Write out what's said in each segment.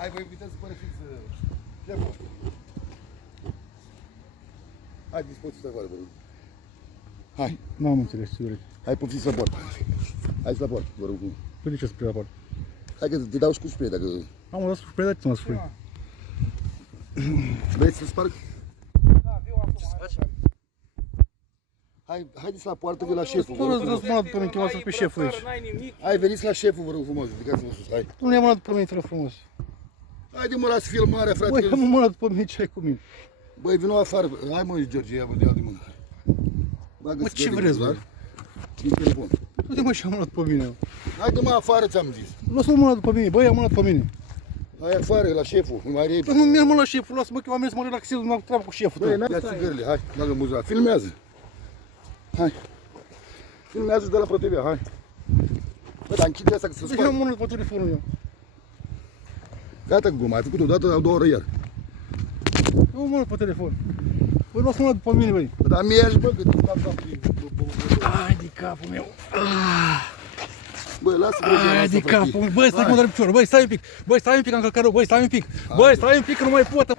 Hai, vă invităm să părăsiți șeful. Hai, dispoziți afară, vă rog. Hai. N-am înțeles ce vreți. Hai, poftiți la poartă. Hai la poartă, vă rog. Păi de ce spre la poartă? Hai că te dau și cu spray dacă... Am lăsat spre, dar ce mă spui? Vreți să sparg? Da, viu acum. Hai, haideți la poartă că la șeful. Nu răspuns mâna după mine, chemați pe șeful aici. Hai, veniți la șeful, vă rog frumos, ridicați-vă sus, hai. Nu ne-am mâna după mine, te rog frumos. Haide mă, las filmarea, frate. Băi, am mâna după mine, ce ai cu mine? Băi, vino afară. Hai mă, George, ia de mână. Mă, ce vreți, bă? Din telefon. Du-te mă și am mâna după mine. Haide mă afară, ți-am zis. Lasă-mă mâna după mine, băi, am mâna după mine. Hai afară, la șeful, mai repede. Păi nu mi-am mâna la șeful, lasă-mă că am mers să mă relaxez, nu am treabă cu șeful Băi, tău. ia țigările, hai, bagă muza. Filmează. Hai. Filmează de la ProTV, hai. Bă, dar închide asta că se Deci am sparg. mâna după telefonul meu. Gata cu gluma, ai făcut o dată, dar 2 ore iar. Eu am mâna după telefon. Băi, lasă mâna după mine, băi. Bă, dar mergi, bă, că tu dau capul. Ai de capul meu. Bă, lasă vreo Ai de capul meu. Băi, stai cu mă doar piciorul. Băi, stai un pic. Băi, stai un pic, am călcat rău. Băi, stai un pic. Băi, stai un pic, că nu mai pot. Te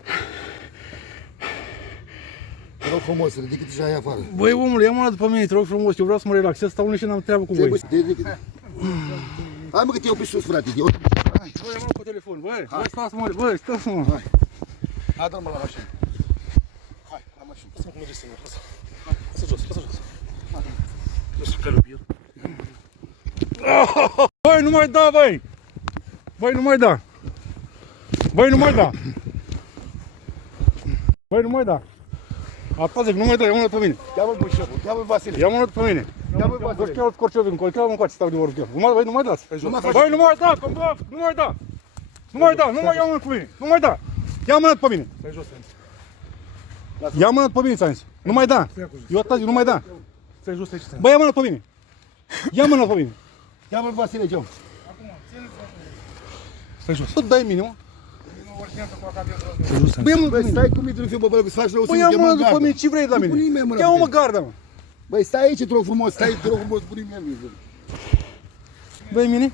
rog frumos, ridică-te și hai afară. Băi, omule, ia mâna după mine, te rog frumos. Eu vreau să mă relaxez, stau liniștit, n-am treabă cu voi. Ridică-te. Hai mă că te iau pe sus, frate. Băi, am mână cu telefon. Băi, stați mă, băi, stați mă. Hai. Hai, dă-mă la mașină. Hai, la mașină. Lasă-mă cum mergi singur, lasă. Lasă jos, lasă jos. Nu știu care pierd. Băi, nu mai da, băi! Băi, nu mai da! Băi, nu mai da! Băi, nu mai da! Asta zic, nu mai da, ia mână pe mine! Cheamă-l pe șeful, cheamă-l Vasile. Ia mână pe mine! Cheamă-l Vasile. Băi, cheamă-l Corciovin, cheamă-l încoace, stau de vorbă cu el. Băi, nu mai dați! mai Băi, nu mai da, combat! Nu mai da! Nu mai da, nu mai ia mână pe mine! Nu mai da! Ia mână pe mine! Stai jos, Ia mână pe mine, ți-am zis! Nu mai da! Eu atât zic, nu mai da! stai jos aici, stai. Băi, ia mână pe mine! Ia mână pe mine! Cheamă-l Vasile, cheamă. Stai jos. Tot dai mine, mă! Stai jos, Băi, ia mână pe Băi, mine! stai cu mine, nu fiu, bă, că-ți faci rău Băi, să ia nu mână chemăm după garda. mine, ce vrei de la Nu pune mine? nimeni mâna Ia-mă, pe mă, tine. garda, mă! Băi, stai aici, te rog frumos, stai, te rog frumos, pune nimeni. Băi, mine?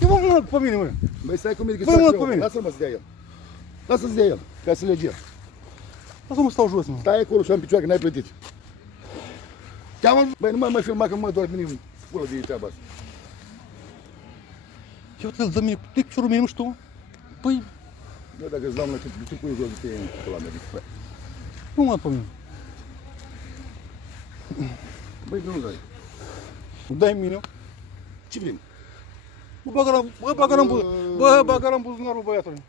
Ia-mă mână după mine, mă! Băi, stai cu mine, că-ți Băi, faci mă, rău. pe mine. Lasă-l, mă, să dea el. Lasă-l să dea el, ca să lege el. Lasă-mă stau jos, mă! Stai acolo și am picioare, că n-ai plătit. Cheamă-l. Băi, nu mai mă filma, că mă doar mine pulă de treaba asta. Eu te dă mine, de piciorul mine, nu știu, mă! Păi, Bă, dacă îți dau mână, tu pui jos de pe pula mea. nu mă pe mine! Băi, nu dai. Dai mine, Ce vrem? bă, bagă-l în buzunarul băiatului!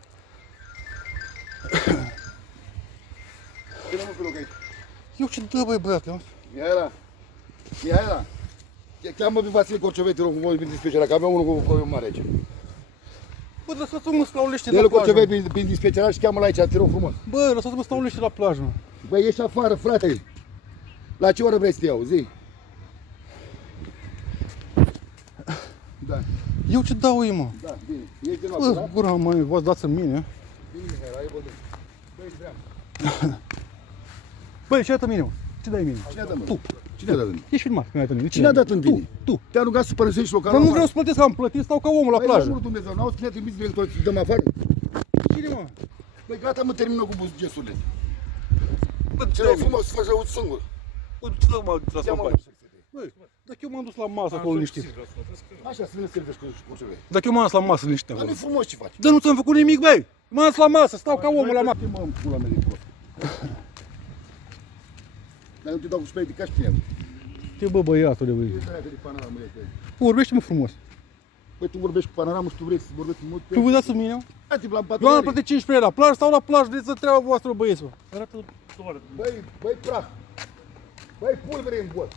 Ce mă pe loc aici? Eu ce dă, băi, băiatule, mă? Ia ăla. Ia ăla. Cheamă pe Vasile Corciovei, te rog frumos, din dispecerat, că avea unul cu coiul mare aici. Bă, lăsați-mă să stau liniștit Dă-l la plajă! Corciovei prin dispecerat și cheamă-l aici, te rog frumos. Bă, lăsați-mă să stau liniștit la plajă, mă! Băi, ieși afară, frate. La ce oră vrei să te iau? Zi. Da, Eu ce dau ei, mă? da, bine. Ești de noapte, Bă, da? gura, mă, v-ați dat în mine! Bine, Mihai, ai vorbit. Băi, ești vreau. Băi, ce dată mine, mă? Ce dai mine? Cine a dat, mă? Tu! Cine a dat în mine? Ești filmat, când ai dat în mine. Cine a dat în tine? Tu! Te-a rugat să părăsești localul Dar nu afară. vreau să plătesc, am plătit, stau ca omul la Băi, plajă! la Dumnezeu, n-auzi cine a trimis directorul să dăm afară? Cine, mă? Băi, gata, mă, termină cu gesturile. Bă, Ce rog frumos, să faci rău singur. Bă, ce dă, mă, la Cheamă-l. Băi, dacă eu m-am dus la masă acolo liniștit. Așa, să vină să servești cu Corciovei. Dacă eu m-am dus la masă liniștit Dar acolo. nu-i frumos ce faci. Dar nu ți-am făcut nimic, băi! M-am dus la masă, stau ca omul la masă. Mă, în pula mea de prost. Dar nu te dau cu spray de cași pe el. Ce bă, băiatule, băi. Ce dracu de panoramă e ăsta? Vorbește-mă frumos. Păi tu vorbești cu panoramă și tu vrei să vorbești mult pe... Tu vă dați în mine, mă? Tip la Eu am patronare. plătit 15 lei la plajă, stau la plajă, de să treaba voastră, băieți, mă. Arată doar. Băi, praf. Băi, pulbere în bot.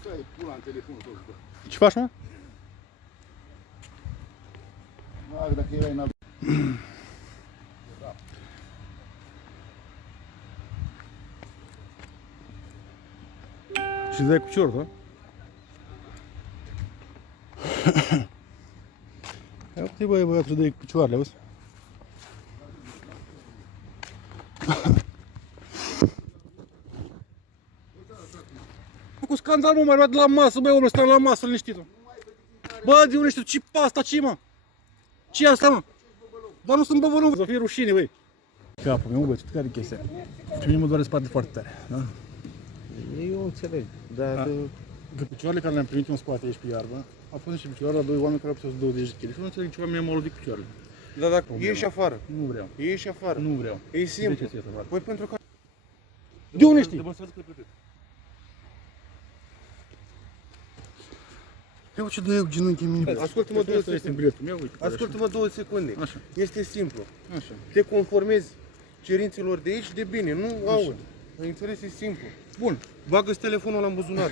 Stai, pula în telefonul tău, bă. Ce faci, mă? Mă, dacă erai în alt... Și îți dai cu cior, da? Ia uite, băi, băiatul, dai cu picioarele, auzi? Cu scandal, mă, mai luat de la masă, băi, omul, stai la masă liniștit. Bă, de unde știu, ce pasta, ce, mă? Ce asta, mă? Dar nu sunt băbălung, să fie rușine, băi. Capul meu, băi, care e chestia? Pe mine mă doare spate foarte tare, da? Eu înțeleg, dar... Că picioarele care le-am primit în spate aici pe iarbă, au fost niște picioare la doi oameni care au pus 20 de kg. Și nu înțeleg ce oameni mi-au lovit picioarele. Da, dacă ieși afară, Nu vreau, ieși afară. nu vreau. E simplu. De ce să ies afară? Păi pentru că... De unde știi? Demonstrează că e plătit. Ia ce dă genunchi în mine. Ascultă-mă 2 Asta este secunde. biletul meu, uite. Ascultă-mă 2 secunde. Așa. Este simplu. Așa. Te conformezi cerințelor de aici de bine, nu aud. Înțeles, e simplu. Bun. Bagă-ți telefonul ăla în buzunar.